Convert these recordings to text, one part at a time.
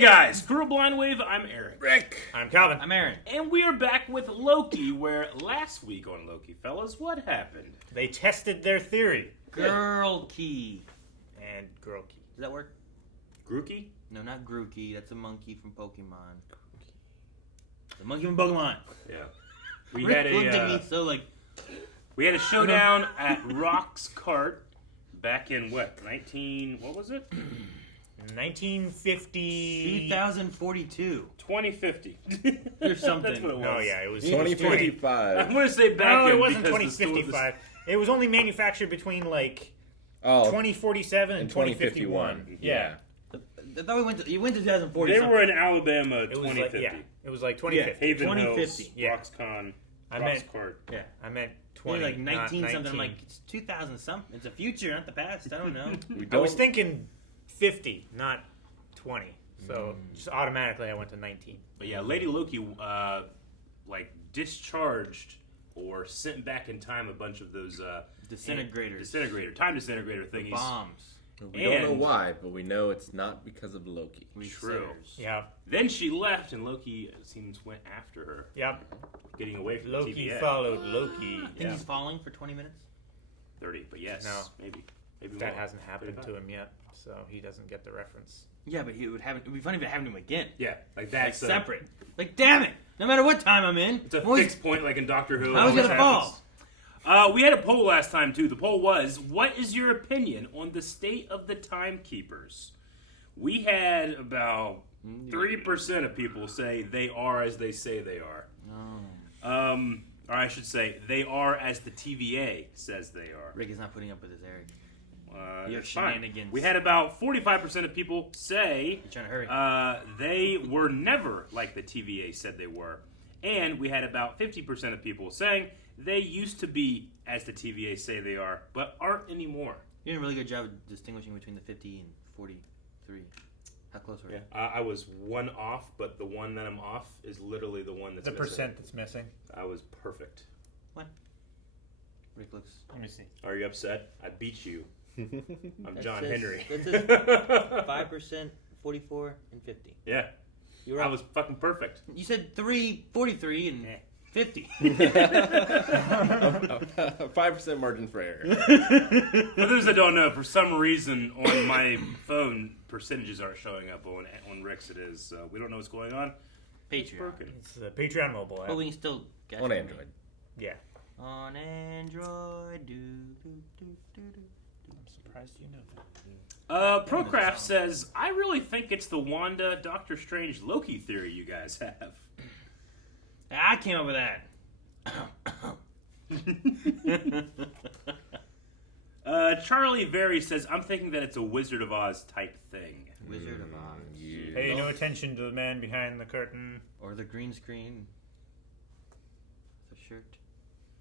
guys, Crew Blind Wave, I'm Eric. Rick. I'm Calvin. I'm Aaron. And we are back with Loki, where last week on Loki, fellas, what happened? They tested their theory. Girl Key. And Girl Key. Does that work? Grookey? No, not Grookey. That's a monkey from Pokemon. The monkey from Pokemon. Yeah. We Rick had looked at me so we had a showdown at Rock's Cart back in what was it? 1950... 2042. 2050. Or something. That's what it was. Oh, yeah, it was 2045. I'm going to say back No, in it wasn't because the 2055. It was only manufactured between, 2047 and 2051. Yeah. I thought you went to 2040. They were in Alabama It was 2050. it was like 2050. Haven 2050. Hills, Yeah. Roxcon, I Rock's meant- Cart. Yeah. I meant Maybe 20, like 19 not something. I'm 19. like, it's 2000 something. It's the future, not the past. I don't know. I was thinking 50, not 20. So just automatically I went to 19. But yeah, Lady Loki, discharged or sent back in time a bunch of those time disintegrator thingies. Bombs. We don't know why, but we know it's not because of Loki. True. Yeah. Then she left, and Loki it seems went after her, Yep. getting away from Loki TVA. followed Loki. Think he's falling for 20 minutes? 30, but yes, No. maybe That more. hasn't happened 35. to him yet, so he doesn't get the reference. Yeah, but it would be funny if it happened to him again. Yeah, like Like that's separate. Like, damn it! No matter what time I'm in, It's a always- fixed point, like in Doctor Who. I was always gonna happens. fall. We had a poll last time too. The poll was, "What is your opinion on the state of the timekeepers?" We had about 3% of people say they are as they say they are. Or I should say, they are as the TVA says they are. Rick is not putting up with his Eric. Your That's fine. shenanigans. We had about 45% of people say You're trying to hurry. they were never like the TVA said they were. And we had about 50% of people saying they used to be as the TVA say they are, but aren't anymore. You're doing a really good job of distinguishing between the 50 and 43. How close were you? I was one off, but the one that I'm off is literally the one that's The missing. percent that's missing. I was perfect. What? Rick looks... Let me see. Are you upset? I beat you. I'm That John says- Henry. that says 5%, 44, and 50. Yeah. You were I up. was fucking perfect. You said 43, and 50. 5% margin for error. For those that don't know, for some reason on my phone, percentages aren't showing up. On Rick's it is. So we don't know what's going on. Patreon. Broken. It's the Patreon mobile app. But we can still get On it. Android. Yeah. On Android. I'm surprised you know that. Procraft says, I really think it's the Wanda, Doctor Strange, Loki theory you guys have. I came up with that. Charlie Very says, I'm thinking that it's a Wizard of Oz type thing. Wizard of Oz. Yeah. Pay no attention to the man behind the curtain. Or the green screen. The shirt.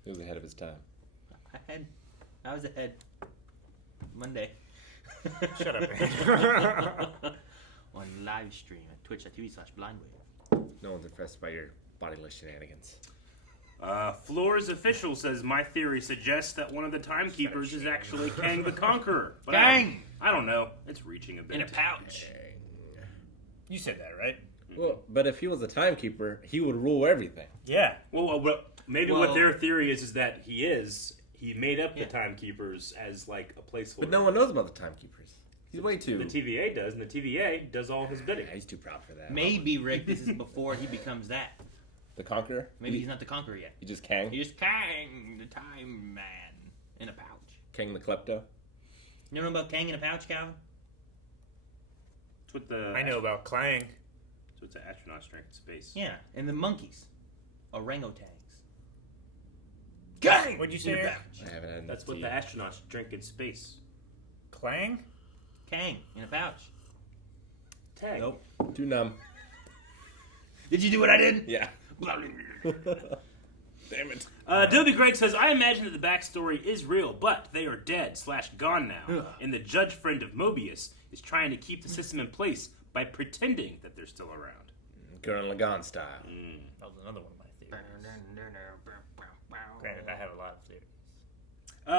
He was ahead of his time. I was ahead. Monday. Shut up, On live stream at twitch.tv/blindwave. No one's impressed by your bodiless shenanigans. Floors Official says, my theory suggests that one of the timekeepers is actually Kang the Conqueror. But Kang! I don't know. It's reaching a bit. In a pouch. You said that, right? Well, but if he was a timekeeper, he would rule everything. Yeah. Well, maybe what their theory is that he made up the timekeepers as like a placeholder. But no one knows about the timekeepers. He's way too... The TVA does, and the TVA does all his bidding. Yeah, he's too proud for that. Maybe, Rick, this is before he becomes that. The Conqueror? Maybe he's not the Conqueror yet. He just Kang? He's Kang, the Time Man, in a pouch. Kang the Klepto? You know about Kang in a pouch, Calvin? It's what the I know about Clang. So it's an astronaut's drink in space. Yeah, and the monkeys. Orangutans. Kang! What'd you say, In a Eric? pouch. That's what the astronauts drink in space. Clang? Kang, in a pouch. Tag. Nope. Too numb. Did you do what I did? Yeah. Damn it. Dobie Greg says, I imagine that the backstory is real, but they are dead / gone now. And the judge friend of Mobius is trying to keep the system in place by pretending that they're still around. Gurren Lagann style. That was another one of my theories. Granted, I have a lot of theories. You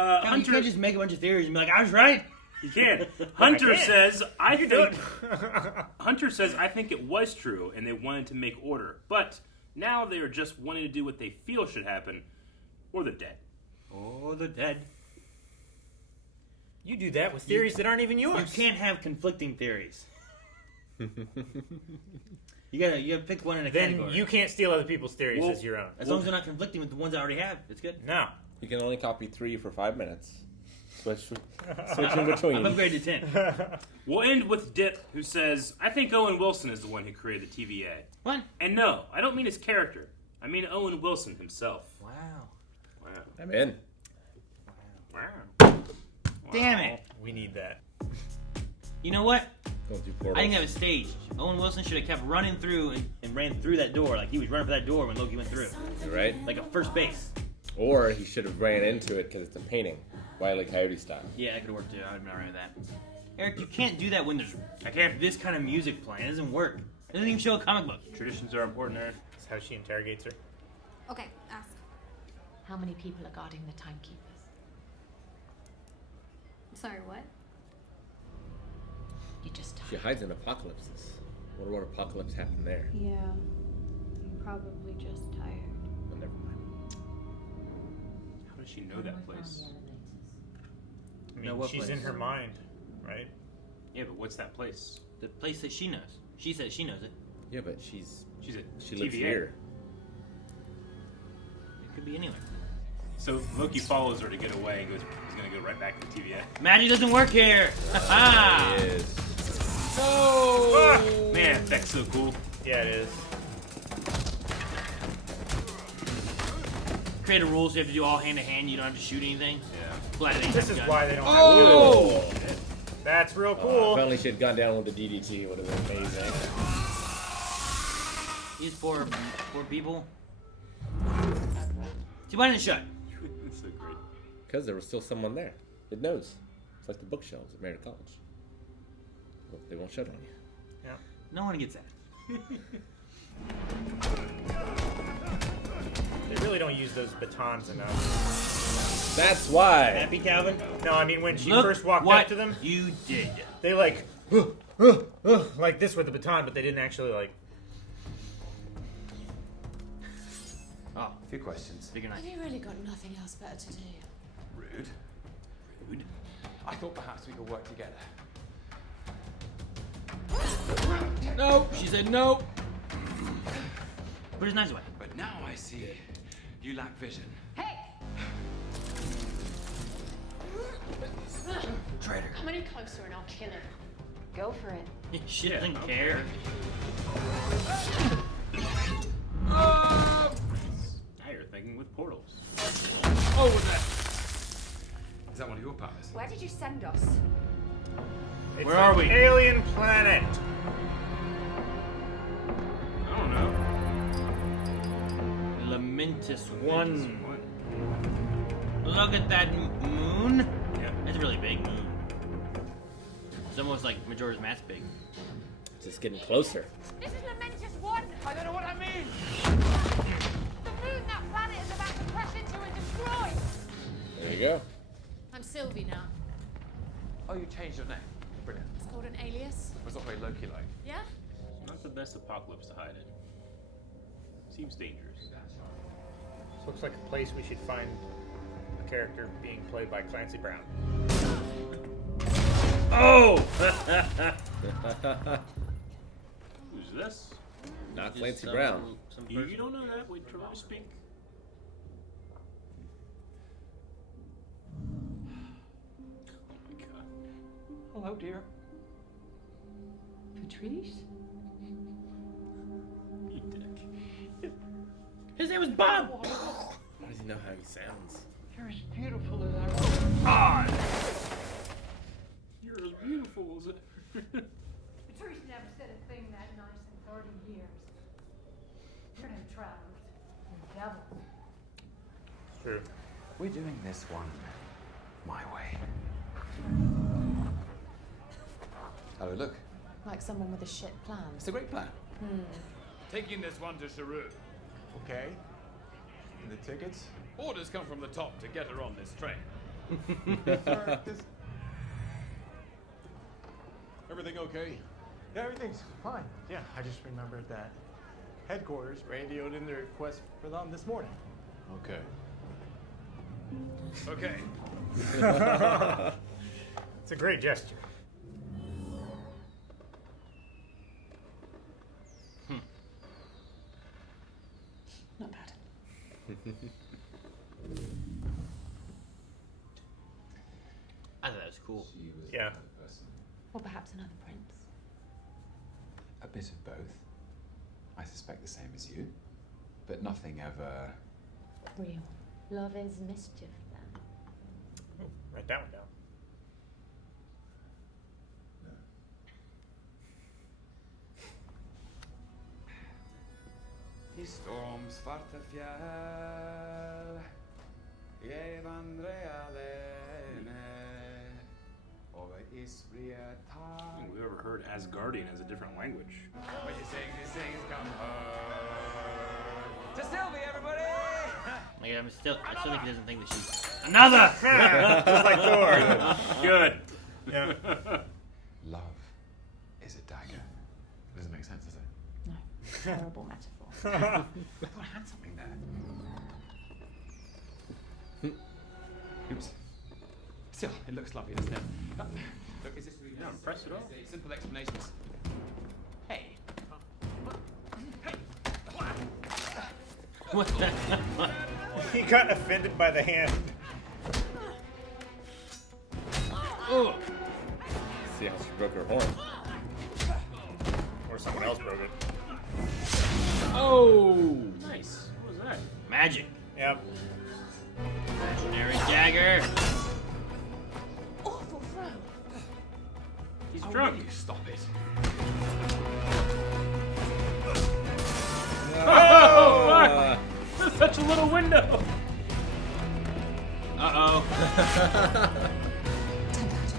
can't just make a bunch of theories and be like, I was right. You can. Hunter says, I You do it. think Hunter says, I think it was true, and they wanted to make order, but now they are just wanting to do what they feel should happen, or the dead. Or the dead. You do that with theories that aren't even You yours. can't have conflicting theories. You gotta pick one in a Then category. you can't steal other people's theories Well- as your own. As long as they're not conflicting with the ones I already have, it's good. No. You can only copy 3 for 5 minutes. Switching I'm between. upgraded to 10. We'll end with Dip, who says, I think Owen Wilson is the one who created the TVA. What? And no, I don't mean his character. I mean Owen Wilson himself. Wow. Wow. I'm in. Wow. Damn it. We need that. You know what? Going through portals. I think that was staged. Owen Wilson should have kept running through and ran through that door like he was running for that door when Loki went through. You're right. Like a first base. Or he should have ran into it because it's a painting. Wile E. Coyote style. Yeah, that could have worked too. I would have been alright with that. Eric, you can't do that when there's I can't. this kind of music playing. It doesn't work. It doesn't even show a comic book. Traditions are important, Aaron. That's how she interrogates her. Okay, ask. How many people are guarding the timekeepers? Sorry, what? You just She hides in apocalypses. Wonder what apocalypse happened there. Yeah, I'm probably just tired. Oh, never mind. How does she know that place? I mean, No, what she's place? in her mind, right? Yeah, but what's that place? The place that she knows. She says she knows it. Yeah, but she's She's at she TVA. lives here. It could be anywhere. So Loki follows her to get away and goes, he's going to go right back to TVA. Magic doesn't work here. Ha It is. Ah, man, that's so cool. Yeah, it is. Create a rule so you have to do all hand to hand. You don't have to shoot anything. Yeah. Glad it ain't This that is gun. why they don't Oh! have guns. That's real If cool. only she had gone down with the DDT, it would have been amazing. These poor people. See, why didn't it shut? It's so great. Because there was still someone there. It knows. It's like the bookshelves at Marietta College. Well, they won't shut on you. No one gets that. They really don't use those batons enough. That's why. Happy, Calvin? No, I mean when she Look first walked what up to them, you did. they like like this with the baton, but they didn't actually like. Oh, A few questions. bigger knife. Have you really got nothing else better to do? Rude. Rude. I thought perhaps we could work together. No, she said no. Put his knives away. But now I see you lack vision. Hey! Traitor. Come any closer and I'll kill him. Go for it. She doesn't care. Now you're thinking with portals. Oh, what's that? Is that one of your powers? Where did you send us? It's Where are an we? Alien planet. I don't know. Lamentis 1. Look at that moon. Yeah. That's a really big moon. It's almost like Majora's Mask big. It's just getting closer. This is Lamentis 1! I don't know what I mean. The moon that planet is about to crash into and destroy! There you go. I'm Sylvie now. Oh, you changed your name. Brilliant. It's called an alias. Was not very Loki-like. Yeah? Not the best apocalypse to hide in. Seems dangerous. This looks like a place we should find a character being played by Clancy Brown. Oh! Who's this? Not Just Clancy some- Brown. some You person. don't know that? Wait till I speak. Oh my god. Hello, dear. Patrice? You dick. His name was Bob. How does he know how he sounds? You're as beautiful as I was. You're as beautiful as it. Patrice never said a thing that nice in 30 years. You're no travelers. You're devils. It's true. We're doing this one my way. Hello, look. Like someone with a shit plan. It's a great plan. Taking this one to Sharu. Okay. And the tickets? Orders come from the top to get her on this train. Everything okay? Yeah, everything's fine. Yeah, I just remembered that headquarters radioed in their request for them this morning. Okay. Okay. It's a great gesture. Not bad. I thought that was cool. Yeah. Or perhaps another prince. A bit of both. I suspect the same as you. But nothing ever... Real. Love is mischief, then. Ooh, write that one down. I storm svarta fjäll Jag vandrar alene Över isfria tag We've ever heard Asgardian as a different language. When you sing these things come home To Sylvie, everybody! Like, I still think he doesn't think that she's another. Just like Thor. Good. Yeah. Love is a dagger. Doesn't make sense, does it? No. Terrible metaphor. I thought I had something there. Oops. Still, it looks lovely, doesn't it? Look, is this really Yeah, press it off. Simple explanations. Hey. What the? He got offended by the hand. Oh. See how she broke her horn. Or someone else broke it. Oh. Nice. What was that? Magic. Yep. Imaginary dagger. Awful throw. He's Oh, drunk. will you stop it? Oh, fuck! That's such a little window. Uh-oh.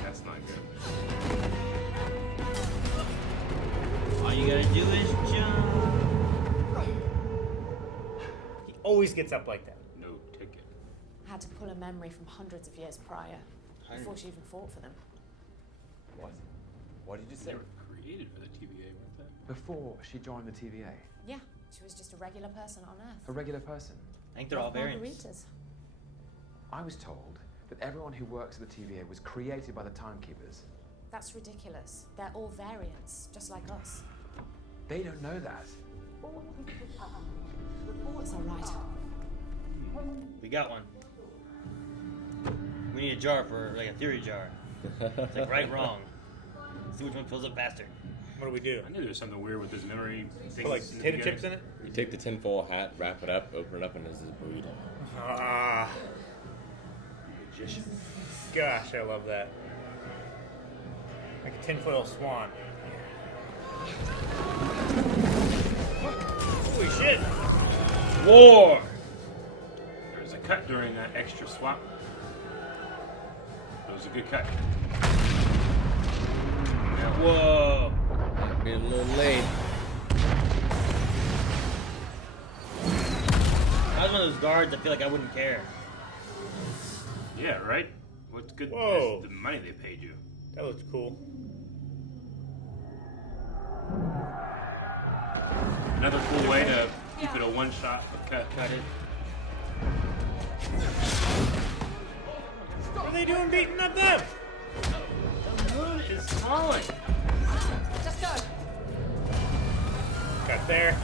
That's not good. All you gotta do is jump. He always gets up like that. No ticket. Had to pull a memory from hundreds of years prior, before she even fought for them. What? What did you They say? were created for the TVA, weren't they? Before she joined the TVA? Yeah, she was just a regular person on Earth. A regular person? I think they're all Loved variants. margaritas. I was told that everyone who works at the TVA was created by the Timekeepers. That's ridiculous. They're all variants, just like us. They don't know that. Reports are right. We got one. We need a jar for, like, a theory jar. It's like right, wrong. See which one fills up faster. What do we do? I knew there was something weird with his memory thing. Put like potato chips in it? You take the tinfoil hat, wrap it up, open it up, and there's a burrito. Ah. Magician. Gosh, I love that. Like a tinfoil swan. Holy shit! War! There was a cut during that extra swap. It was a good cut. Yeah. Whoa! Might be a little late. If I was one of those guards, I feel like I wouldn't care. Yeah, right? What's good Whoa. is the money they paid you. That looks cool. Another cool way to keep it a one shot, cut it. What are they doing beating up them? The moon is falling. Just go. Got there.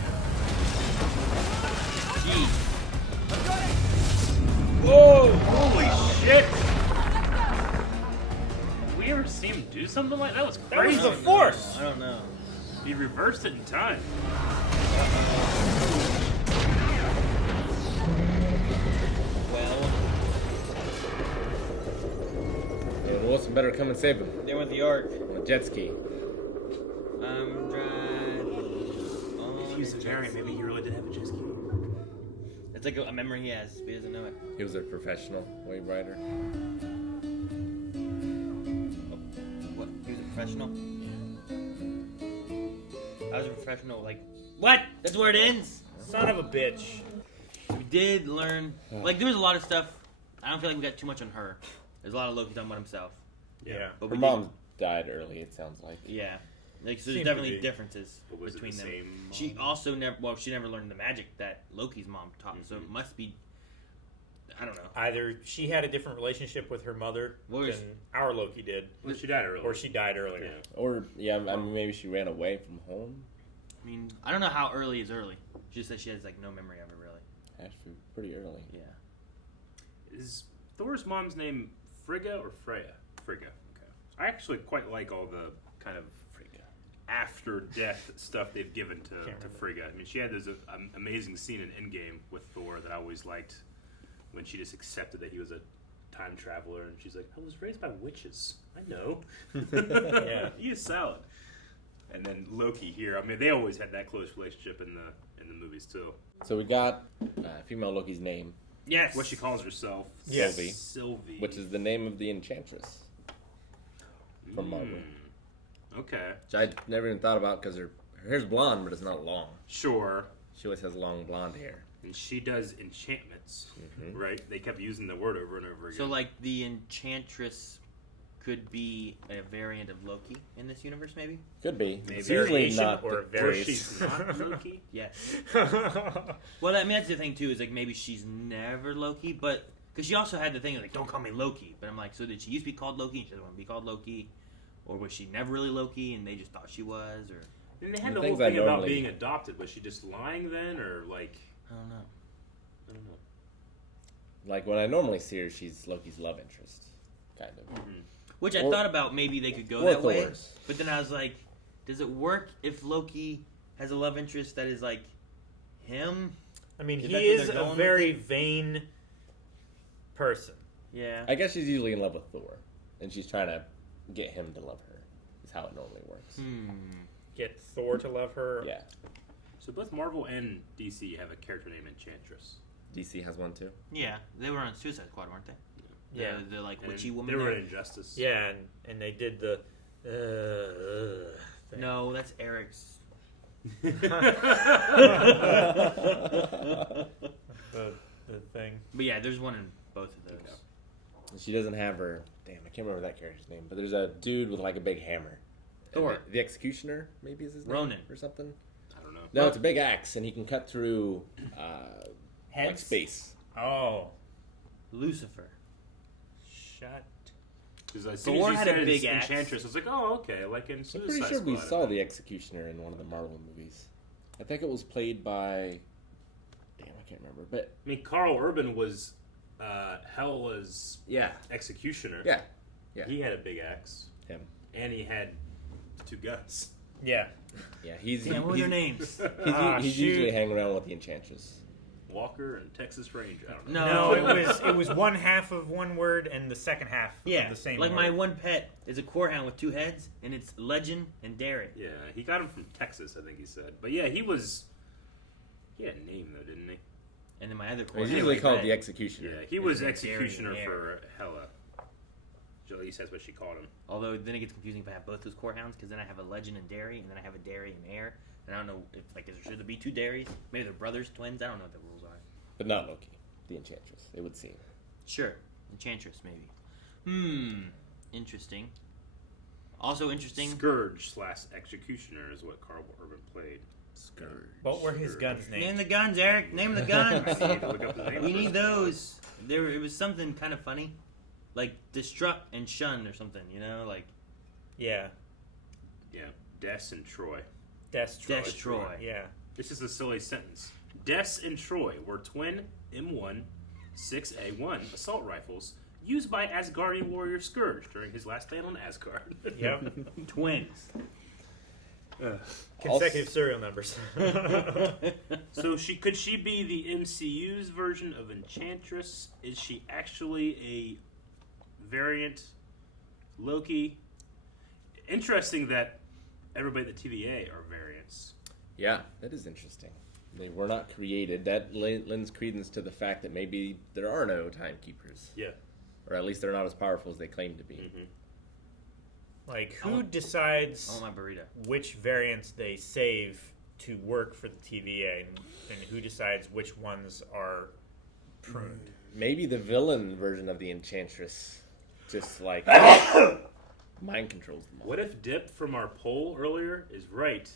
Jeez. Whoa! Holy shit! Have we ever seen him do something like that? Was That was crazy. the force. I don't know. He reversed it in time. Well, Yeah, Wilson better come and save him. they went the arc. On a jet ski. I'm driving. If he was a variant, maybe he really did have a jet ski. It's like a memory he has, but he doesn't know it. He was a professional wave rider. What? He was a professional? I was a professional, like, what? That's where it ends? Son of a bitch. We did learn, like, there was a lot of stuff. I don't feel like we got too much on her. There's a lot of Loki done by himself. Yeah. But Her we mom's died early. It sounds like. Yeah. Like, so Seemed there's to definitely be. differences But was it between the them. same She mom? also she never learned the magic that Loki's mom taught. So it must be, I don't know. Either she had a different relationship with her mother Well, than our Loki did, Well, she died early. or she died earlier. Yeah. Or I mean, maybe she ran away from home. I mean, I don't know how early is early. She just said she has like no memory of it really. Actually, pretty early. Yeah. Is Thor's mom's name Frigga or Freya? Frigga. Okay. I actually quite like all the kind of after death stuff they've given to Frigga. I mean, she had this amazing scene in Endgame with Thor that I always liked when she just accepted that he was a time traveler, and she's like, "I was raised by witches. I know." Yeah. Eat a salad. And then Loki here. I mean, they always had that close relationship in the movies too. So we got female Loki's name, Yes. What she calls herself, Yes. Sylvie, Sylvie, which is the name of the Enchantress from Marvel. Okay, Which I never even thought about because her hair's blonde, but it's not long. sure. She always has long blonde hair. And she does enchantments, right? They kept using the word over and over again. So like the Enchantress could be a variant of Loki in this universe, maybe? Could be. Maybe. It's usually Variation not or the or case. she's not Loki. Yes. Well, I mean that's the thing too. Is like maybe she's never Loki, but because she also had the thing like don't call me Loki. But I'm like, so did she used to be called Loki and she doesn't want to be called Loki, or was she never really Loki and they just thought she was? Or And they had The the whole things I thing about normally- being adopted. Was she just lying then, or like? I don't know. I don't know. Like when I normally see her, she's Loki's love interest, kind of. Which I Or- thought about maybe they could go or that way, Thor's. but then I was like, does it work if Loki has a love interest that is like him? I mean, If he that's where is they're a going with very it. vain person. Yeah. I guess she's usually in love with Thor, and she's trying to get him to love her. Is how it normally works. Get Thor to love her. Yeah. So both Marvel and DC have a character named Enchantress. DC has one too. Yeah, they were on Suicide Squad, weren't they? Yeah. The like And witchy woman. They were there. in Injustice. Yeah, and they did the thing. No, that's Eric's. the thing. But yeah, there's one in both of those. And she doesn't have her. Damn, I can't remember that character's name. But there's a dude with like a big hammer. And Thor. the Executioner, maybe is his name, Ronan. or something. I don't know. No, it's a big axe, and he can cut through like Heads? space. Oh, Lucifer. shut. Because as soon as Thor you had a said big axe. Enchantress, I was like, oh, okay, like in I'm Suicide pretty sure we Squad. saw the Executioner in one of the Marvel movies. I think it was played by. Damn, I can't remember. But I mean, Carl Urban was Hela's yeah, executioner. yeah, He had a big axe, him. and he had 2 guns. Yeah. Yeah, he's. Damn, what were their names? He's shoot. usually hanging around with the Enchantress. Walker and Texas Ranger. I don't know. No, it was one half of one word and the second half Yeah, of the same like word. my one pet is a corehound with 2 heads, and it's Legend and Dairy. Yeah, he got him from Texas, I think he said. But yeah, he had a name though, didn't he? And then my other Well, corehound. he's usually was called red. the Executioner. Yeah, he was Dairy executioner and Air. for Hela. At least that's what she called him. Although then it gets confusing if I have both those corehounds, because then I have a Legend and Dairy, and then I have a Dairy and Air. And I don't know if should there be 2 Dairies? Maybe they're brothers, twins. I don't know what the rules are. But not Loki, the Enchantress. It would seem. Sure, Enchantress maybe. Interesting. Also interesting. Scourge / executioner is what Carl Urban played. Scourge. What were his guns named? Name the guns, Eric. Name the guns. I need to look up the name We first. need those. It was something kind of funny, like destruct and shun or something. You know, like Yeah. Yeah, Des and Troy. Destroy. Destroy. Yeah. This is a silly sentence. Des and Troy were twin M1 6A1 assault rifles used by Asgardian warrior Scourge during his last stand on Asgard. Yep. twins. Consecutive serial numbers. So could she be the MCU's version of Enchantress? Is she actually a variant Loki? Interesting that everybody at the TVA are variants. Yeah, that is interesting. They were not created. That lends credence to the fact that maybe there are no timekeepers. Yeah. Or at least they're not as powerful as they claim to be. Mm-hmm. Like, who decides Oh, my burrito. which variants they save to work for the TVA, and who decides which ones are pruned? Maybe the villain version of the Enchantress. Just like... mind controls them all. What if Dip from our poll earlier is right,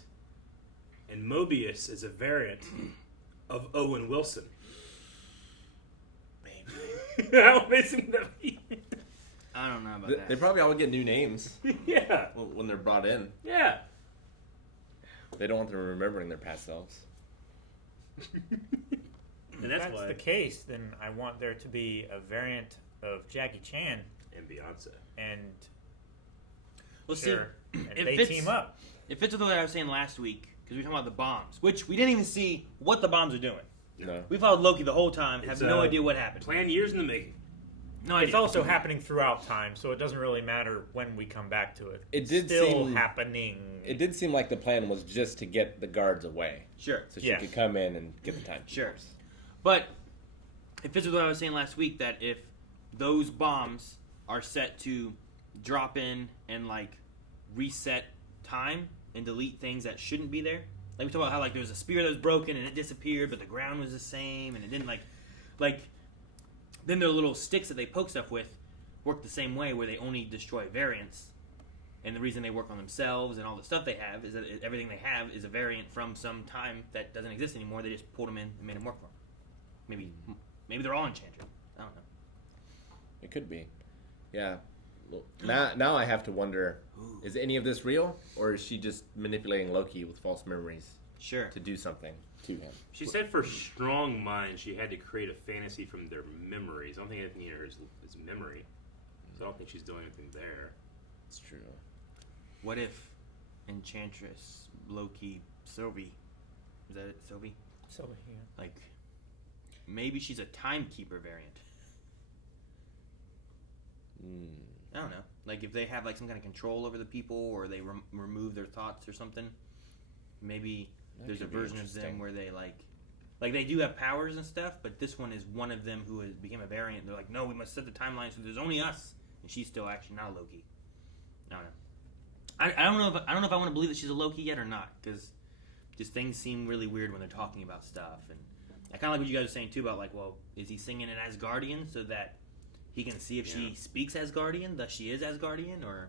and Mobius is a variant of Owen Wilson? Maybe. How amazing that be? I don't know about that. They probably all get new names. Yeah. When they're brought in. Yeah. They don't want them remembering their past selves. And If that's that's why. the case, then I want there to be a variant of Jackie Chan And Beyonce. and Well, sure, see, and it they fits- team up. It fits with what I was saying last week because we were talking about the bombs, which we didn't even see what the bombs are doing. No. We followed Loki the whole time, have It's, no idea what happened. Planned years in the making. No It's idea. also happening throughout time, so it doesn't really matter when we come back to it. It did Still seem- happening. It did seem like the plan was just to get the guards away. Sure. So she Yeah. could come in and get the time. Sure. But it fits with what I was saying last week that if those bombs are set to drop in and like reset time and delete things that shouldn't be there. Like we talked about how like there was a spear that was broken and it disappeared, but the ground was the same and it didn't like then their little sticks that they poke stuff with work the same way where they only destroy variants. And the reason they work on themselves and all the stuff they have is that everything they have is a variant from some time that doesn't exist anymore. They just pulled them in and made them work for them. Maybe they're all enchanted. I don't know. It could be. Yeah. Well, now I have to wonder, is any of this real? Or is she just manipulating Loki with false memories Sure. to do something to him? She said for strong minds, she had to create a fantasy from their memories. I don't think anything in her is memory. So I don't think she's doing anything there. It's true. What if Enchantress, Loki, Sylvie, is that it? Sylvie? So yeah. Like, maybe she's a timekeeper variant. I don't know. Like, if they have like some kind of control over the people, or they remove their thoughts or something, maybe That there's a could be version of them interesting. where they like they do have powers and stuff, but this one is one of them who became a variant. They're like, no, we must set the timeline so there's only us, and she's still actually not a Loki. I don't know. I don't know if I want to believe that she's a Loki yet or not, because just things seem really weird when they're talking about stuff, and I kind of like what you guys are saying too about like, well, is he singing an Asgardian so that he can see if she speaks Asgardian, thus she is Asgardian, or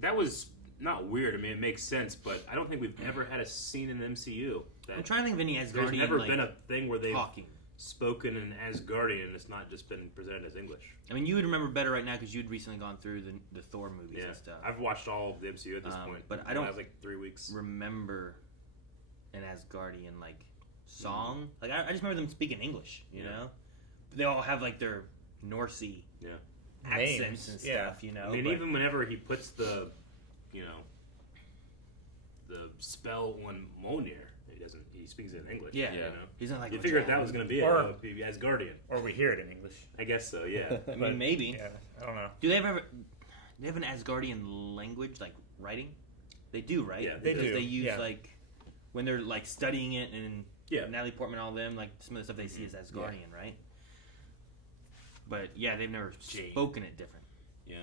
That was not weird. I mean, it makes sense, but I don't think we've ever had a scene in the MCU. I'm trying to think of any Asgardian. There's never like, been a thing where they've talking. spoken in Asgardian and it's not just been presented as English. I mean, you would remember better right now because you'd recently gone through the Thor movies Yeah, and stuff. I've watched all of the MCU at this point. but I don't That was like 3 weeks. remember an Asgardian like song. Like I just remember them speaking English. You know, but they all have like their Norsey accents Names, and yeah. stuff. You know, I mean, but- even whenever he puts the spell on Mjolnir, he speaks it in English. Yeah. You know? He's not like You "What's figured your that was going to be Or- be Asgardian. Or we hear it in English. I guess so, yeah. I mean, maybe. Yeah, I don't know. Do they have an Asgardian language like writing? They do, right? Yeah, they because do, they use yeah. like when they're like studying it, and Yeah. Natalie Portman, all them, like some of the stuff they see is Asgardian, right? But yeah, they've never spoken it different. Yeah.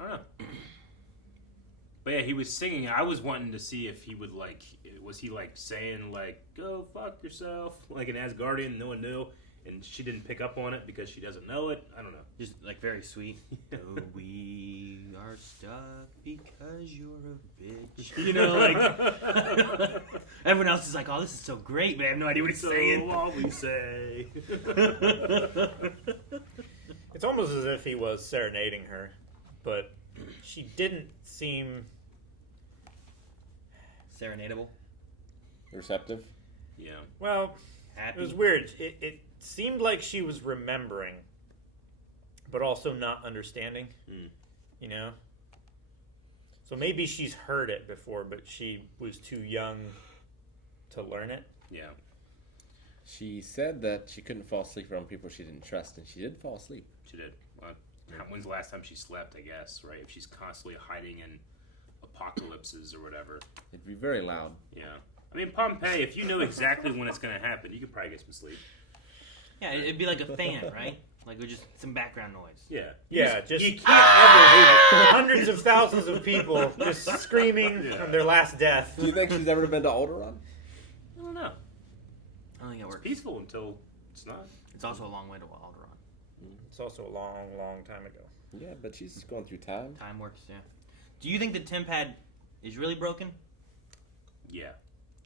I don't know. But yeah, he was singing. I was wanting to see if he would was he like saying like, go fuck yourself, like an Asgardian, no one knew, and she didn't pick up on it because she doesn't know it. I don't know. Just like very sweet. Oh, we are stuck because you're a bitch. You know, like everyone else is like, oh, this is so great, but I have no idea what he's So saying. all we say. It's almost as if he was serenading her, but she didn't seem Serenadable. Receptive? Yeah. well. Happy. It was weird. It seemed like she was remembering, but also not understanding. You know. So maybe she's heard it before, but she was too young to learn it. Yeah. She said that she couldn't fall asleep around people she didn't trust, and she did fall asleep. She did. When's the last time she slept, I guess, right? If she's constantly hiding in apocalypses or whatever. It'd be very loud. Yeah. I mean, Pompeii, if you know exactly when it's going to happen, you could probably get some sleep. Yeah, it'd be like a fan, right? Like with just some background noise. Yeah. Yeah, just you can't hundreds of thousands of people just screaming from their last death. Do you think she's ever been to Alderaan? I don't know. I don't think it It's works. peaceful until it's not. It's also a long way to Alderaan. It's also a long, long time ago. Yeah, but she's going through time. Time works, yeah. Do you think the temp pad is really broken? Yeah.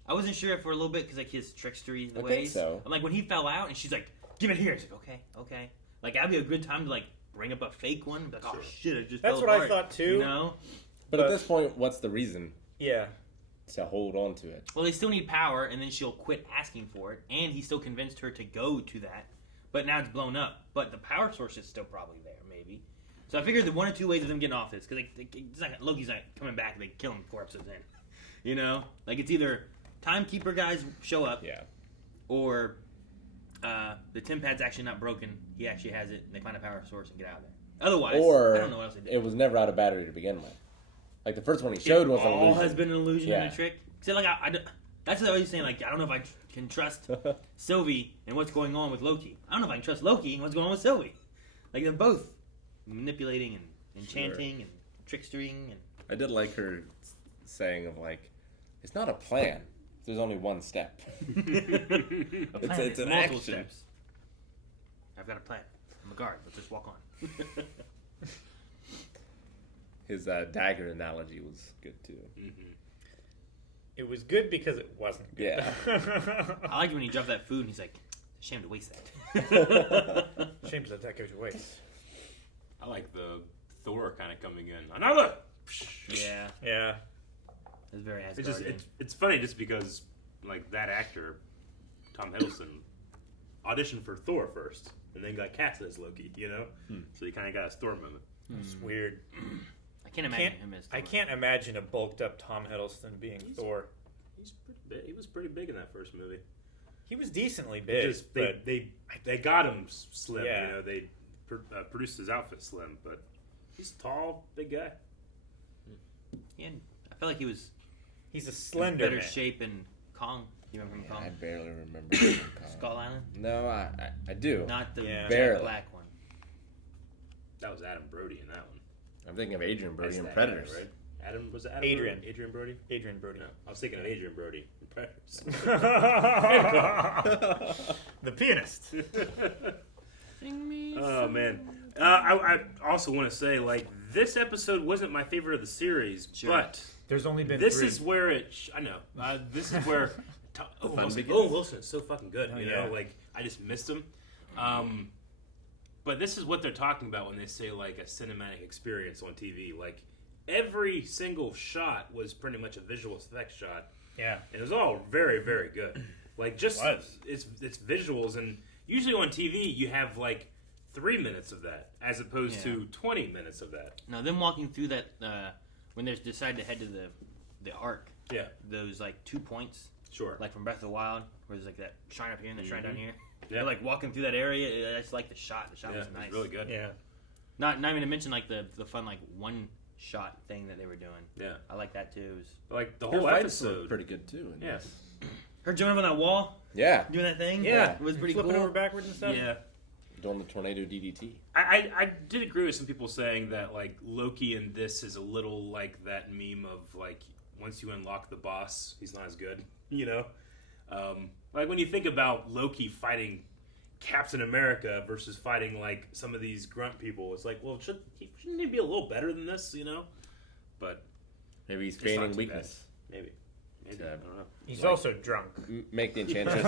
I wasn't sure for a little bit because like his trickstery, the I ways. think so. I'm like when he fell out and she's like, "Give it here." He's like, "Okay." Like that'd be a good time to like bring up a fake one. Be like, "Oh shit, it just." That's fell what I apart," thought too. You know. But at this point, what's the reason Yeah. to hold on to it? Well, they still need power, and then she'll quit asking for it, and he still convinced her to go to that. But now it's blown up. But the power source is still probably there, maybe. So I figured the one or two ways of them getting off this, because Loki's not coming back and they kill him 4 episodes in. You know? Like, it's either Timekeeper guys show up, or the temp pad's actually not broken, he actually has it, and they find a power source and get out of there. Otherwise, Or I don't know what else they did. it was never out of battery to begin with. Like, the first one he showed was an all illusion. has been an illusion Yeah. and a trick. See, like, that's what I was saying, like, I don't know if I can trust Sylvie and what's going on with Loki. I don't know if I can trust Loki and what's going on with Sylvie. Like, they're both manipulating and enchanting and trickstering. And I did like her saying of like, it's not a plan. There's only one step. It's an action. steps. I've got a plan. I'm a guard. Let's just walk on. His dagger analogy was good too. Mm-hmm. It was good because it wasn't good. Yeah. I liked when he dropped that food and he's like, shame to waste that. Shame to let that go to waste. I like the Thor kind of coming in. Another. Yeah. Yeah. It's very It's just it's funny just because like that actor, Tom Hiddleston, auditioned for Thor first and then got cast as Loki. You know, so he kind of got his Thor moment. It's weird. I can't imagine him as Thor. I can't imagine a bulked up Tom Hiddleston being Thor. He's pretty big. He was pretty big in that first movie. He was decently big. Just but they got him slim. Yeah. You know, they produced his outfit slim, but he's tall, big guy. Yeah, I felt like he was he's a in slender better man. shape in Kong. You remember from Kong? I barely remember. Kong. Skull Island? No, I do. Not the Jack barely. Black one. That was Adam Brody in that one. I'm thinking of Adrian Brody That's in that Predators. guy, right? Adam was it Adam Adrian. Brody? Adrian Brody. Adrian Brody. No, I was thinking of Adrian Brody in Predators. The pianist. Oh man, I also want to say like this episode wasn't my favorite of the series, but there's only been this 3. is where it. I know this is where. begins. Wilson's so fucking good. You yeah. know, like I just missed him. But this is what they're talking about when they say like a cinematic experience on TV. Like every single shot was pretty much a visual effects shot. Yeah. And it was all very, very good. Like just it's visuals, and usually on TV you have like 3 minutes of that as opposed to 20 minutes of that. No, them walking through that when they decide to head to the Ark. Yeah. Those like 2 points. Sure. Like from Breath of the Wild, where there's like that shrine up here and the shrine down here. Yeah. They're like walking through that area. I just like the shot. The shot was nice. It was really good. Yeah. Not even to mention like the fun like one shot thing that they were doing. Yeah. I like that too. It was, like the Her whole fights were episode. pretty good too. Yes. her jumping on that wall, Yeah. doing that thing. Yeah. It was pretty Flipping cool. over backwards and stuff. Yeah. Doing the tornado DDT. I did agree with some people saying that like Loki in this is a little like that meme of like once you unlock the boss, he's not as good. You know, like when you think about Loki fighting Captain America versus fighting like some of these grunt people, it's like, well, shouldn't he be a little better than this? You know, but Maybe he's it's not feigning too weakness. bad. Maybe. I don't know. He's also drunk. Make the Enchantress.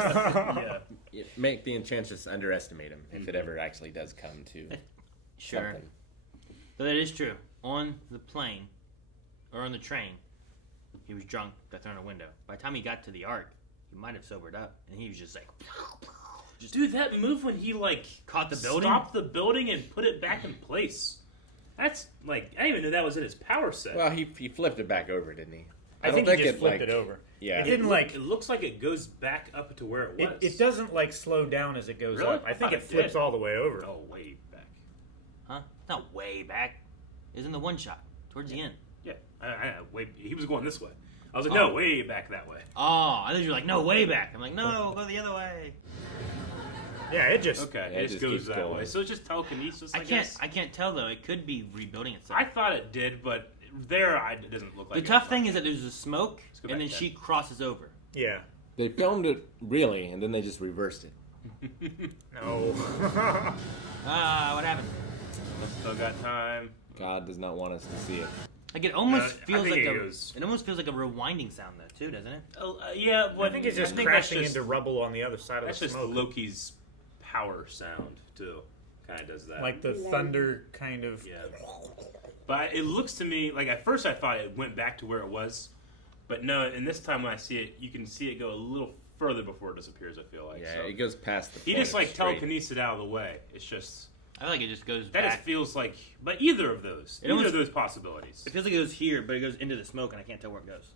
Yeah. Make the Enchantress underestimate him if it ever actually does come to Sure. something. So that is true. On the plane, or on the train, he was drunk, got thrown out a window. By the time he got to the Ark, he might have sobered up, and he was just like, Dude, that move when he like caught the building. stopped the building and put it back in place. That's like I didn't even know that was in his power set. Well, he flipped it back over, didn't he? I think he just flipped it over. Yeah. It didn't like. It looks like it goes back up to where it was. It doesn't like slow down as it goes Really? up. I think I it thought it flips did. all the way over. Oh, way back. huh? Not way back. It was in the one shot, towards the end. Yeah, he was going this way. I was like, no, way back that way. Oh, I thought you were like, no, way back. I'm like, no, go the other way. Yeah, it just. Okay, Yeah, it it just just goes keeps that going. way. So it's just telekinesis, I can't. guess. I can't tell though. It could be rebuilding itself. I thought it did, but there it doesn't look like the it. tough thing is that there's a smoke, go and back then there. she crosses over. Yeah. They filmed it really, and then they just reversed it. No. Ah, what happened? Still got time. God does not want us to see it. Like it almost I feels think like it a. goes- It almost feels like a rewinding sound though, too, doesn't it? Yeah, well, I think it's just that's crashing just- into rubble on the other side of That's the just smoke. Loki's power sound too. Kind of does that. Like the thunder kind of. Yeah. But it looks to me like at first I thought it went back to where it was, but no. And this time when I see it, you can see it go a little further before it disappears. I feel like. Yeah, So it goes past the he point just of like straight. telekinesis it out of the way. It's just I feel like it just goes that back. just feels like. But either of those, It either almost- of those possibilities. It feels like it goes here, but it goes into the smoke, and I can't tell where it goes.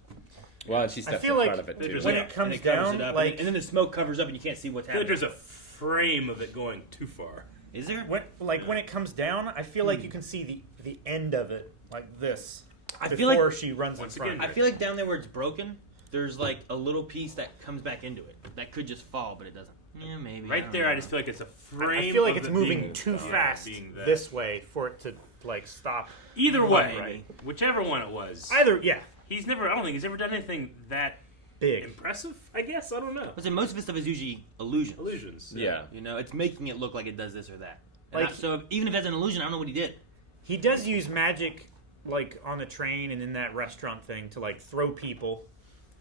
Well, and she I steps feel in like front of it too. when Yeah, it comes and it covers down, it up, like and then the smoke covers up, and you can't see what's I feel like happening. there's a frame of it going too far. Is there? when it comes down, I feel like you can see the end of it like this. I before feel like she runs in once front. again, I feel like down there where it's broken, there's like a little piece that comes back into it. That could just fall, but it doesn't. Yeah, maybe. Right there, I just feel like it's a frame. I feel like of it's it moving being- too yeah, fast being that. this way for it to like stop. Either way, Right. whichever one it was. Either, yeah, He's never. I don't think he's ever done anything that big. impressive. I guess I don't know. But most of his stuff is usually illusions. Illusions. Yeah. You know, it's making it look like it does this or that. And Like- so even if that's an illusion, I don't know what he did. He does use magic, like on the train and in that restaurant thing, to like throw people.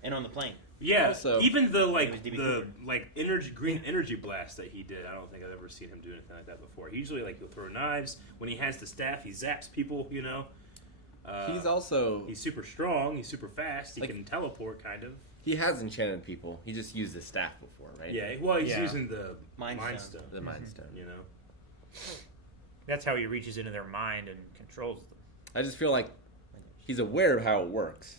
And on the plane. Yeah. Also- Even the It was like DB the Cooper. green energy blast that he did. I don't think I've ever seen him do anything like that before. He usually like he'll throw knives. When he has the staff, he zaps people. You know. He's also He's super strong. He's super fast. He Like- can teleport, kind of. he has enchanted people. He just used his staff before, right? Yeah. Well, he's Yeah. using the Mind mind Stone. stone. The Mind Stone. You know. That's how he reaches into their mind and controls them. I just feel like he's aware of how it works.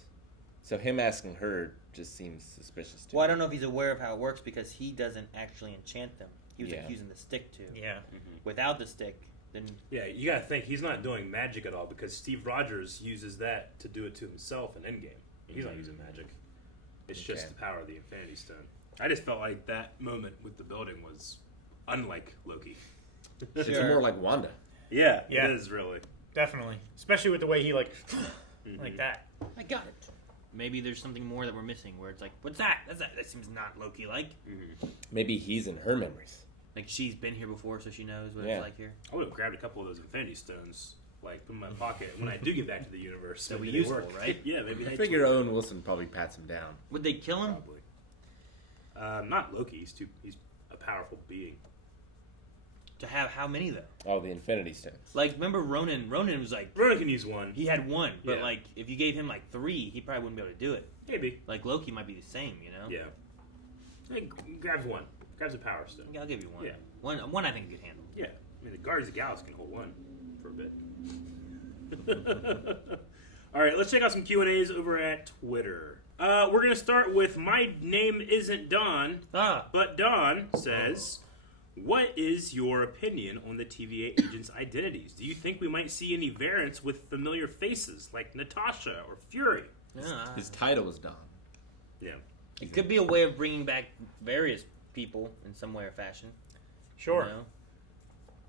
So him asking her just seems suspicious to Well, I me. don't know if he's aware of how it works because he doesn't actually enchant them. He was Yeah. like using the stick to. Yeah. Without the stick, then Yeah, you gotta think he's not doing magic at all because Steve Rogers uses that to do it to himself in Endgame. He's not using magic. It's just Okay. the power of the Infinity Stone. I just felt like that moment with the building was unlike Loki. It's Sure. more like Wanda. Yeah, Yeah. it is really. Definitely, especially with the way he like like that. I got it. Maybe there's something more that we're missing where it's like, what's that? That seems not Loki like. Maybe he's in her memories. Like she's been here before, so she knows what Yeah. it's like here. I would have grabbed a couple of those Infinity Stones, like put them in my pocket when I do get back to the universe. That'd be Maybe they useful, work. right? Yeah, maybe I they figure tweak Owen Wilson probably pats him down. Would they kill him? Probably. Not Loki. He's a powerful being. To have how many though? Oh, the Infinity Stones. Like remember Ronan? Ronan was like Ronan can use one. he had one, but Yeah. like if you gave him like 3, he probably wouldn't be able to do it. Maybe. Like Loki might be the same, you know? Yeah. He grabs one. Grabs a power stone. Yeah, I'll give you one. Yeah. One I think you could handle. Yeah, I mean the Guardians of the Galaxy can hold one for a bit. All right, let's check out some Q&As over at Twitter. We're gonna start with my name isn't Don, but Don says, "What is your opinion on the TVA agents' identities? Do you think we might see any variants with familiar faces like Natasha or Fury?" Yeah. His title is Don. Yeah, It could be a way of bringing back various people in some way or fashion. Sure. You know?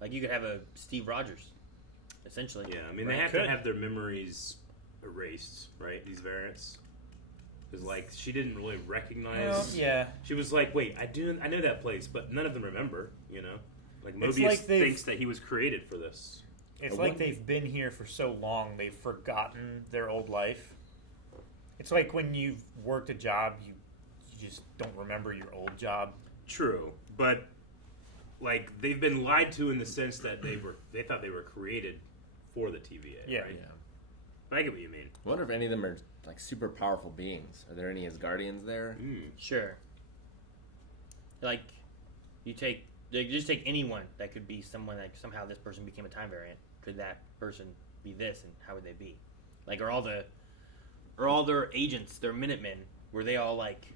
Like you could have a Steve Rogers, essentially. yeah. I mean, Right, they have could. to have their memories erased, right? These variants, because like she didn't really recognize. Well, yeah. She was like, "Wait, I know that place," but none of them remember. You know, like It's Mobius like they've- thinks that he was created for this. It's I like wonder- they've been here for so long they've forgotten their old life. It's like when you've worked a job, you just don't remember your old job. True, but like they've been lied to in the sense that they thought they were created for the TVA. Yeah. right? Yeah. But I get what you mean. I wonder if any of them are like super powerful beings. Are there any Asgardians there? Sure. Like, just take anyone that could be someone like somehow this person became a time variant. Could that person be this, and how would they be? Like, are all their agents, their Minutemen, were they all like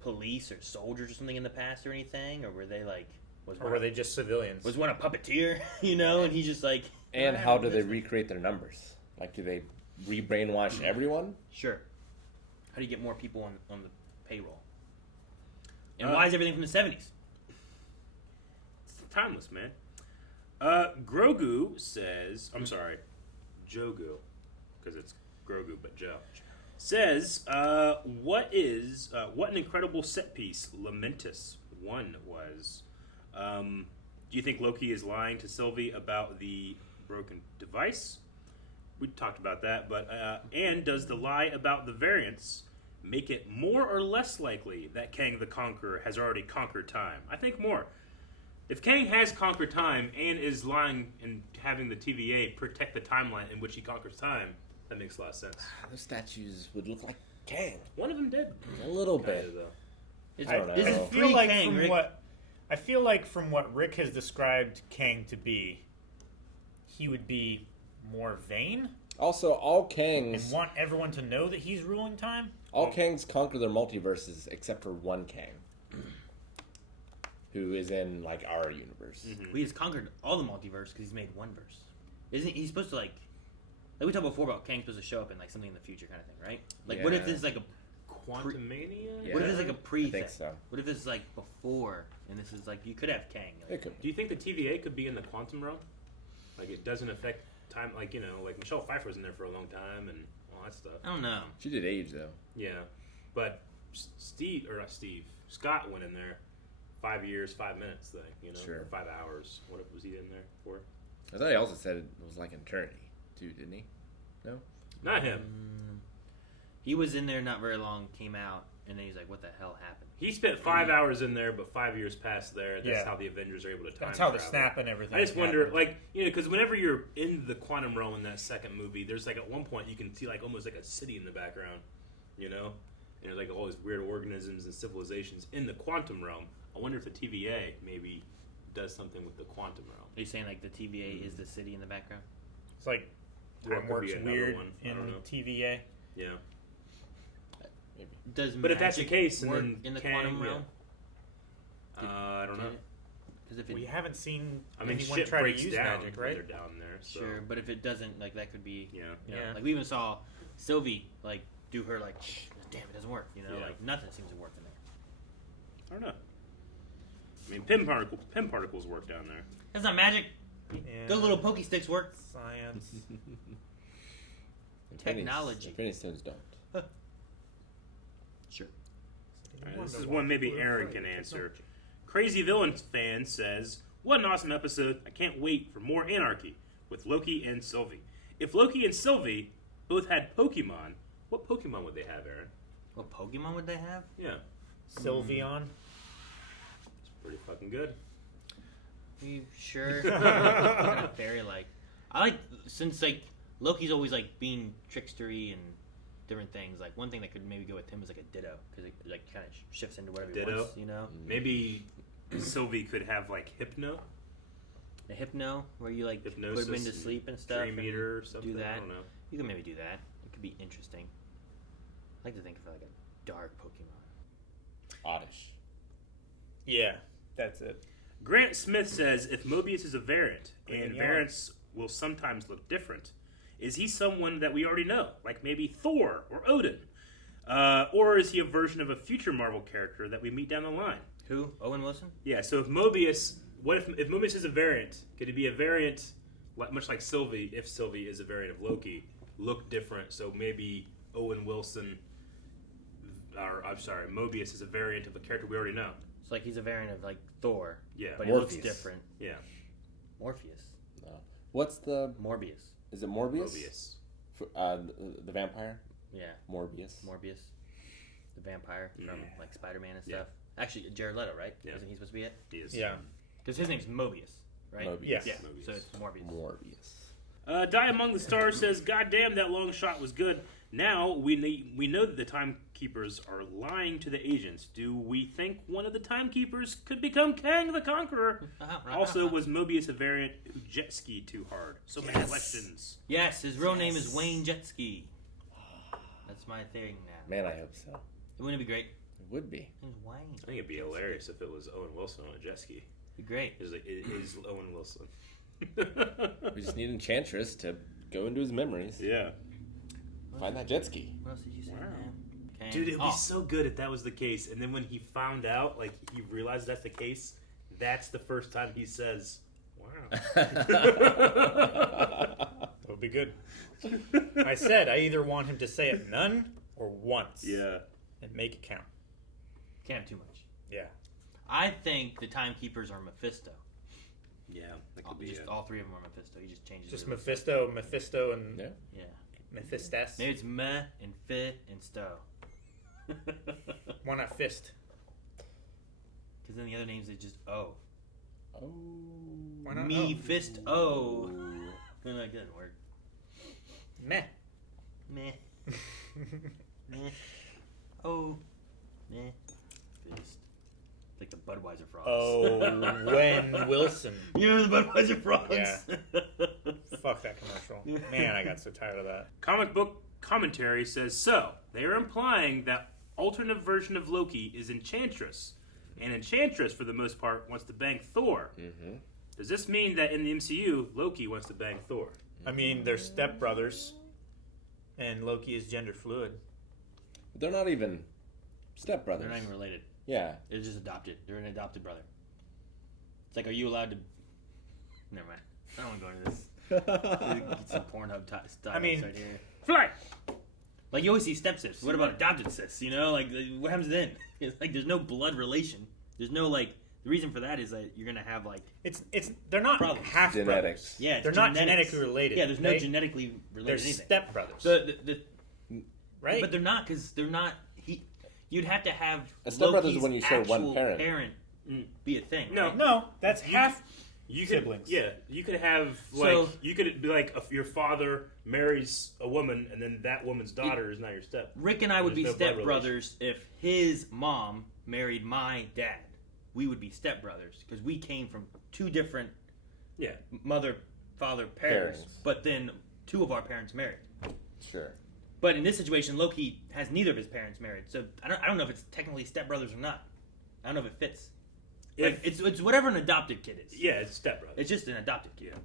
police or soldiers or something in the past or anything, or were they like Or were they just civilians? was one a puppeteer, you know, and he's just like And how do they recreate their numbers? Like, do they re-brainwash everyone? Sure. How do you get more people on the payroll? And why is everything from the 70s? It's timeless, man. Grogu says, I'm sorry, Jogu, because it's Grogu, but Joe. Says, what an incredible set piece Lamentis 1 was. Do you think Loki is lying to Sylvie about the broken device. We talked about that, but and does the lie about the variants make it more or less likely that Kang the Conqueror has already conquered time? I think more. If Kang has conquered time and is lying and having the TVA protect the timeline in which he conquers time, that makes a lot of sense. Those statues would look like Kang. One of them did. A little bit. Kinda, though. Is I don't know. This I is feel free like Kang, from Rick. what I feel like from what Rick has described Kang to be, he would be more vain Also, all and Kangs, want everyone to know that he's ruling time. all Kangs conquer their multiverses except for one Kang, who is in like our universe. Mm-hmm. We just conquered all the multiverse because he's made one verse. Isn't he supposed to like we talked before about Kang supposed to show up in like something in the future kind of thing, right? Like what if Yeah. this is like a Quantum Mania? Yeah. what if this is like a pre I think thing? so. What if this is like before and this is like you could have Kang. Like, It could. Do you think the TVA could be in the quantum realm? Like it doesn't affect time, like, you know, like Michelle Pfeiffer was in there for a long time and all that stuff. I don't know. She did age though. Yeah, but Scott went in there 5 years, 5 minutes thing, you know, Sure. or 5 hours. What was he in there for? I thought he also said it was like an eternity too, didn't he? No. Not him. He was in there not very long, came out, and then he's like, "What the hell happened?" He spent 5 hours in there, but 5 years passed there. That's Yeah. how the Avengers are able to time That's how the travel. snap and everything. I just wonder, happened. like, you know, because whenever you're in the quantum realm in that second movie, there's like at one point you can see like almost like a city in the background, you know, and there's like all these weird organisms and civilizations in the quantum realm. I wonder if the TVA maybe does something with the quantum realm. Are you saying like the TVA is the city in the background? It's like Or it time could works be another weird one. I in don't know. TVA. Yeah, Does but if that's the magic case, and work then in the Kang, quantum yeah. realm? I don't know. Because if it We haven't seen I mean, anyone shit try to breaks use down magic, when right? they're down there. So. sure, but if it doesn't, like that could be. Yeah. You know, Yeah. like we even saw Sylvie like do her like, damn, it doesn't work. You know, Yeah. like nothing seems to work in there. I don't know. I mean, Pym particles work down there. That's not magic. Yeah. Those little pokey sticks work. Science. Technology. Infinity Stones don't. Sure. All right, this is one maybe Aaron can answer. Crazy Villain fan says, "What an awesome episode! I can't wait for more anarchy with Loki and Sylvie. If Loki and Sylvie both had Pokemon, what Pokemon would they have, Aaron?" What Pokemon would they have? Yeah, Sylveon. it's pretty fucking good. You sure? Kind of fairy like. I like since like Loki's always like being trickstery and different things. Like one thing that could maybe go with him is like a Ditto because it like kind of shifts into whatever he Ditto? wants. You know, Maybe Sylvie could have like Hypno, the Hypno where you like Hypnosis, put him into sleep and stuff. Dream and Eater or something. Do that. I don't know. You can maybe do that. It could be interesting. I like to think of like a dark Pokemon. Oddish. Yeah, that's it. Grant Smith says, if Mobius is a variant, Bring and it on. variants will sometimes look different, is he someone that we already know, like maybe Thor or Odin? Or is he a version of a future Marvel character that we meet down the line? Who? Owen Wilson? Yeah, so if Mobius, what if Mobius is a variant, could he be a variant, much like Sylvie, if Sylvie is a variant of Loki, look different, so maybe Owen Wilson, or I'm sorry, Mobius is a variant of a character we already know. It's like he's a variant of like Thor. Yeah. But he Morpheus. looks different. Yeah, Morpheus. No. What's the? Morbius. Is it Morbius? Mobius. The vampire. Yeah. Morbius. Morbius. The vampire from Yeah. like Spider-Man and Yeah. stuff. Actually, Jared Leto, right? Yeah. Isn't he supposed to be it? He is. Yeah. Because his name's Mobius, right? Mobius. Yes. Yeah. Mobius. So it's Morbius. Morbius. Die Among the Stars says, "God damn, that long shot was good. Now we know that the timekeepers are lying to the agents. Do we think one of the timekeepers could become Kang the Conqueror? Also, was Mobius a variant who jet skied too hard? So many questions." Yes, his real name is Wayne Jetski. That's my thing now. Man, I hope so. Wouldn't it be great? It would be. His Wayne. I think it'd be hilarious if it was Owen Wilson on a jet ski. Be great. It is Owen Wilson. We just need Enchantress to go into his memories. Yeah. Find that jet ski. What else did you say, Wow. man? Kang. Dude, it would Oh, be so good if that was the case. And then when he found out, like, he realized that's the case, that's the first time he says, wow. That would be good. I said I either want him to say it none or once. Yeah. And make it count. Can't have too much. Yeah. I think the timekeepers are Mephisto. Yeah, that could be just it. all three of them are Mephisto. He just changes. Just it. Mephisto, and Yeah. Mephistes. Maybe it's Meh and Fi and Sto. Why not fist? Because then the other names is just O. Oh. Why not Me O? fist O. No, that doesn't work. Meh. Meh. Meh. Oh. Meh. Fist. Like the Budweiser frogs. Oh, Wen Wilson. You remember the Budweiser frogs? Yeah. Fuck that commercial. Man, I got so tired of that. Comic book commentary says so. They are implying that alternate version of Loki is Enchantress, and Enchantress, for the most part, wants to bang Thor. Mm-hmm. Does this mean that in the MCU, Loki wants to bang Thor? I mean, they're stepbrothers, and Loki is gender fluid. But they're not even stepbrothers. They're not even related. Yeah. They're just adopted. They're an adopted brother. It's like, are you allowed to... Never mind. I don't want to go into this. Get some Pornhub style I mean- right here. Fly! Like, you always see stepsis. What about adopted sis? You know, like, what happens then? It's like, there's no blood relation. There's no, like... The reason for that is that you're going to have, like... They're not Problems. half brothers. Genetics. Yeah, it's They're not genetics. genetically related. Yeah, there's no They- genetically They're related anything. stepbrothers. Right? But they're not, because they're not... You'd have to have A stepbrother is Loki's when you share one actual parent. be a thing. No. right? No, that's half You siblings. Could, yeah, you could have, like, So- you could be like, if your father marries a woman, and then that woman's daughter is not your step. Rick and I would be There's no blood stepbrothers if his mom married my dad. We would be stepbrothers because we came from two different Yeah. mother-father pairs, Pairings. but then two of our parents married. Sure. But in this situation, Loki has neither of his parents married, so I don't know if it's technically stepbrothers or not. I don't know if it fits. Like, it's whatever an adopted kid is. Yeah, it's stepbrother. It's just an adopted kid. Yeah.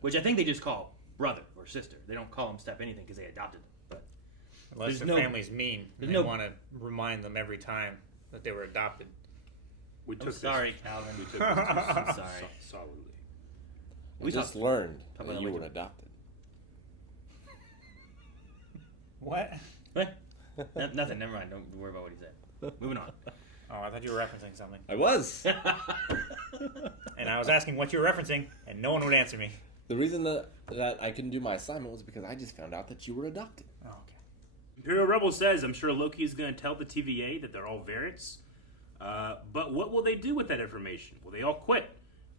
Which I think they just call brother or sister. They don't call them step anything because they adopted them. But Unless there's the no- family's mean. there's They no- want to remind them every time that they were adopted. We I'm took sorry, this. Calvin. We took this I'm sorry. solidly. We We just talked- learned talk that about you that were later. adopted. What? What? Nothing. Never mind. Don't worry about what he said. Moving on. Oh, I thought you were referencing something. I was. And I was asking what you were referencing, and no one would answer me. The reason that I couldn't do my assignment was because I just found out that you were adopted. Oh, okay. Imperial Rebel says, I'm sure Loki is going to tell the TVA that they're all variants. But what will they do with that information? Will they all quit?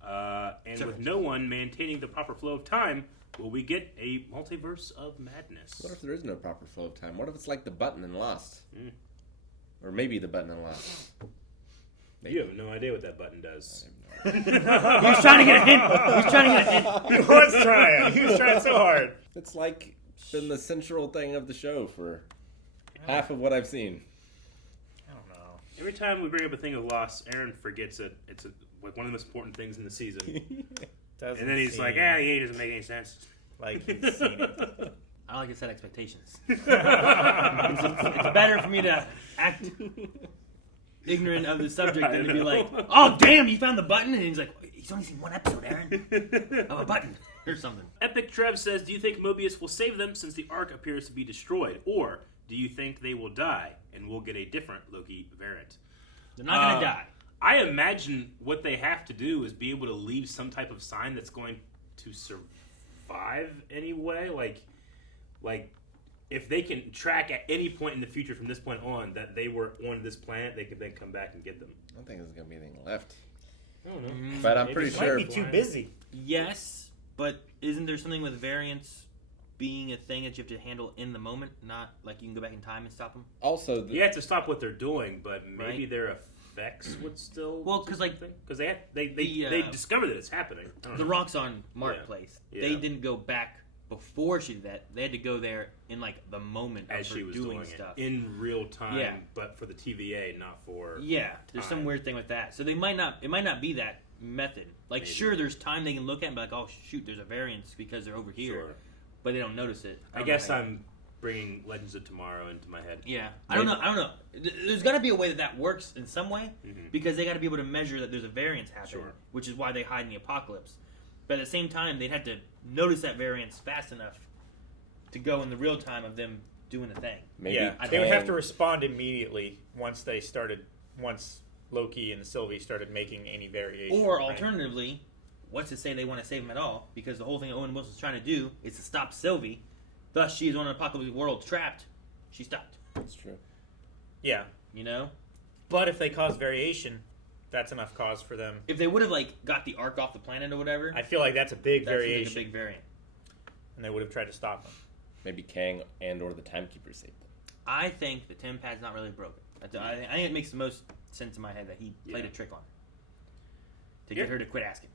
And with no one maintaining the proper flow of time, will we get a multiverse of madness? What if there is no proper flow of time? What if it's like the button in Lost? Or maybe the button in Lost. You have no idea what that button does. He was trying to get a hint. He was trying to get a hint. He was trying. He was trying so hard. It's like been the central thing of the show for half of what I've seen. I don't know. Every time we bring up a thing of loss, Aaron forgets it. It's like one of the most important things in the season. Doesn't And then he's seem like, he doesn't make any sense. like he's seen it. I like to set expectations. It's better for me to act ignorant of the subject than to be like, oh, damn, you found the button? And he's like, he's only seen one episode, Aaron, of a button or something. Epic Trev says, do you think Mobius will save them since the Ark appears to be destroyed? Or do you think they will die and we'll get a different Loki variant? They're not going to die. I imagine what they have to do is be able to leave some type of sign that's going to survive anyway. Like if they can track at any point in the future from this point on that they were on this planet, they could then come back and get them. I don't think there's going to be anything left. I don't know. But I'm Maybe pretty it sure. Might be too busy. Yes, but isn't there something with variants being a thing that you have to handle in the moment? Not like you can go back in time and stop them? Also, You have to stop what they're doing, but maybe Right. their effects would still. Well, 'cause, like, because they the, discover that it's happening. I don't The know. rocks on Marketplace. Yeah. They didn't go back before she did that. They had to go there in like the moment as of her she was doing doing stuff. it in real time, Yeah. but for the TVA, not for. Yeah, there's some time. weird thing with that. So they might not. It might not be that method. Like, Maybe. sure, there's time they can look at and be like, oh shoot, there's a variance because they're over here, Sure. but they don't notice it. I don't guess know. I'm bringing Legends of Tomorrow into my head. Yeah, I don't know. There's got to be a way that works in some way Mhm. because they got to be able to measure that there's a variance happening, Sure. which is why they hide in the apocalypse. But at the same time, they'd have to notice that variance fast enough to go in the real time of them doing the thing. maybe Yeah, I they would have Kang- to respond immediately once Loki and Sylvie started making any variation. Or right? alternatively, what's to say they want to save him at all? Because the whole thing that Owen Wilson's trying to do is to stop Sylvie. Thus, she is on an apocalyptic world, trapped. She stopped. That's true. Yeah. You know? But if they cause variation, that's enough cause for them. If they would have, like, got the Ark off the planet or whatever... I feel like that's a big variation. Like a big variant. And they would have tried to stop them. Maybe Kang and or the Timekeeper saved them. I think the Tim Pad's not really broken. I think it makes the most sense in my head that he played a trick on her. To get her to quit asking.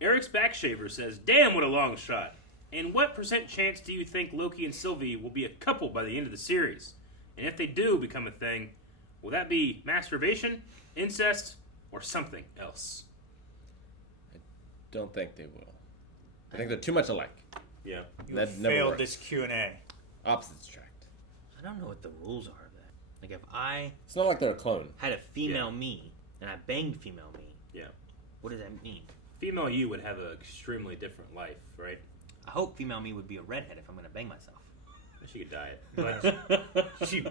Eric's Backshaver says, damn, what a long shot. And what % chance do you think Loki and Sylvie will be a couple by the end of the series? And if they do become a thing, will that be masturbation, incest, or something else? I don't think they will. I think they're too much alike. Yeah. You have failed this Q&A. Opposites attract. I don't know what the rules are of that. Like, if I... It's not like they're a clone. ...had a female me, and I banged female me... Yeah. What does that mean? Female you would have an extremely different life, right? I hope female me would be a redhead if I'm going to bang myself. She could dye it. But she'd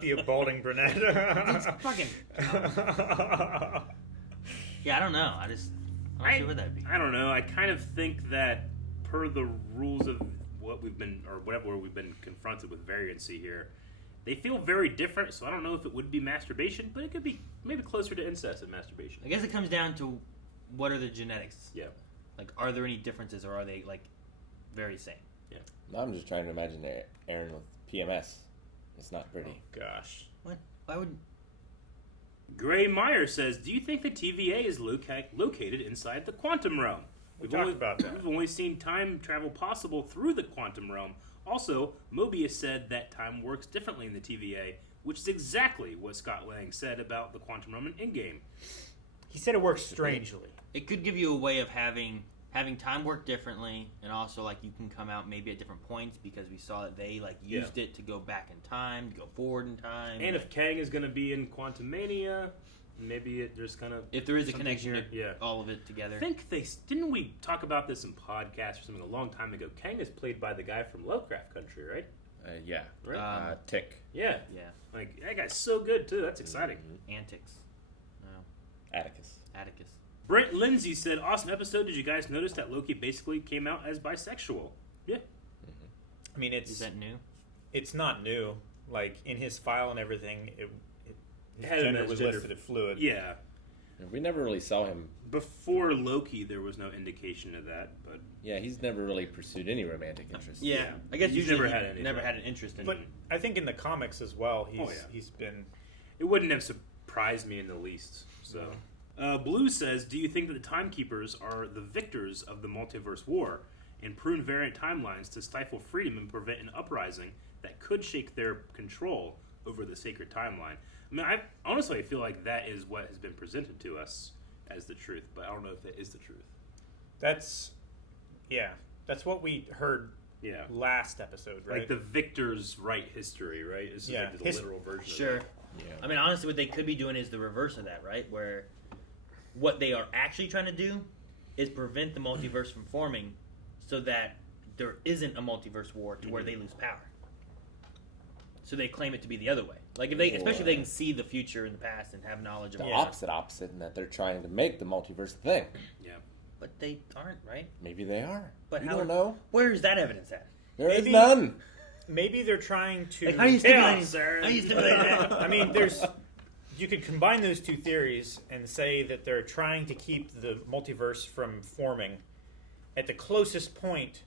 be a balding brunette. It's fucking... Yeah, I don't know. I don't see what that'd be. I don't know. I kind of think that per the rules of what we've been, or whatever we've been confronted with variancy here, they feel very different, so I don't know if it would be masturbation, but it could be maybe closer to incest than masturbation. I guess it comes down to what are the genetics? Yeah. Like, are there any differences, or are they, like, very same? Yeah. No, I'm just trying to imagine Aaron with PMS. It's not pretty. Oh, gosh. What? Why would... Gray Meyer says, do you think the TVA is located inside the quantum realm? We talked about that. We've only seen time travel possible through the quantum realm. Also, Mobius said that time works differently in the TVA, which is exactly what Scott Lang said about the quantum realm in Endgame. He said it works strangely. It could give you a way of having time work differently, and also, like, you can come out maybe at different points, because we saw that they, like, used it to go back in time, to go forward in time. And if Kang is going to be in Quantum Mania, maybe there's kind of... If there is a connection here. to all of it together. I think didn't we talk about this in podcasts or something a long time ago? Kang is played by the guy from Lovecraft Country, right? Yeah. Right? Tick. Yeah. Yeah. Like, that guy's so good, too. That's exciting. Antics. No. Atticus. Brent Lindsay said, awesome episode. Did you guys notice that Loki basically came out as bisexual? Yeah. I mean, Is that new? It's not new. Like, in his file and everything, his Had him gender as was gender- listed as fluid. Yeah. We never really saw him. Before Loki, there was no indication of that, but... Yeah, he's never really pursued any romantic interest. Yeah. I guess He's usually never had any, never right? had an interest in But I think in the comics as well, he's been... It wouldn't have surprised me in the least, so... Blue says, do you think that the Timekeepers are the victors of the multiverse war and prune variant timelines to stifle freedom and prevent an uprising that could shake their control over the sacred timeline? I mean, I honestly feel like that is what has been presented to us as the truth, but I don't know if that is the truth. That's what we heard last episode, right? Like the victors write history, right? This is like the literal version Sure. of it. Yeah. I mean, honestly, what they could be doing is the reverse of that, right? Where what they are actually trying to do is prevent the multiverse from forming so that there isn't a multiverse war to where they lose power. So they claim it to be the other way. Like, if they, especially if they can see the future and the past and have knowledge of The it. opposite, in that they're trying to make the multiverse a thing. Yeah. But they aren't, right? Maybe they are. But we how don't know. Where is that evidence at? There is none. Maybe they're trying to... Like, how are you stipulating that? I mean, you could combine those two theories and say that they're trying to keep the multiverse from forming at the closest point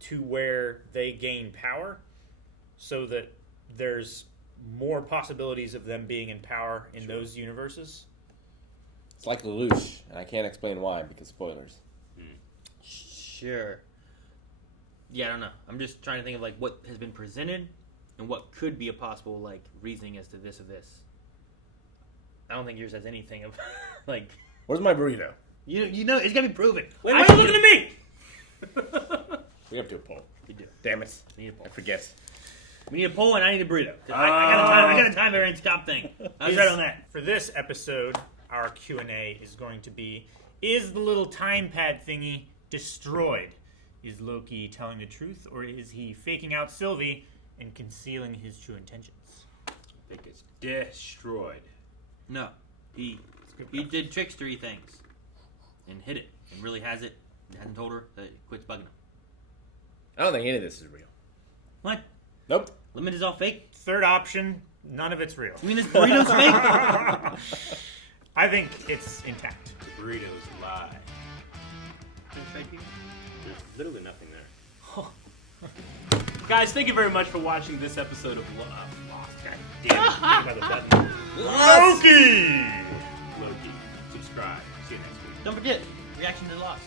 to where they gain power, so that there's more possibilities of them being in power in those universes. It's like Lelouch, and I can't explain why, because spoilers. Sure. Yeah, I don't know. I'm just trying to think of, like, what has been presented and what could be a possible, like, reasoning as to this or this. I don't think yours has anything of, like... Where's my burrito? You know, it's got to be proven. Wait, why are you looking at me? We have to do a poll. We do. Damn it. We need a poll. I forget. We need a poll, and I need a burrito. I got a time variance cop thing. I was right on that. For this episode, our Q&A is going to be, is the little time pad thingy destroyed? Is Loki telling the truth, or is he faking out Sylvie and concealing his true intentions? I think it's destroyed. No. He did trickstery things. and hid it and really has it and hasn't told her that it quits bugging him. I don't think any of this is real. What? Nope. Lament is all fake? Third option, none of it's real. You mean this burrito's fake? I think it's intact. The burritos lie. There's literally nothing there. Guys, thank you very much for watching this episode of Lost. God damn it. Another button. Loki! Loki. Subscribe. See you next week. Don't forget, reaction to Lost.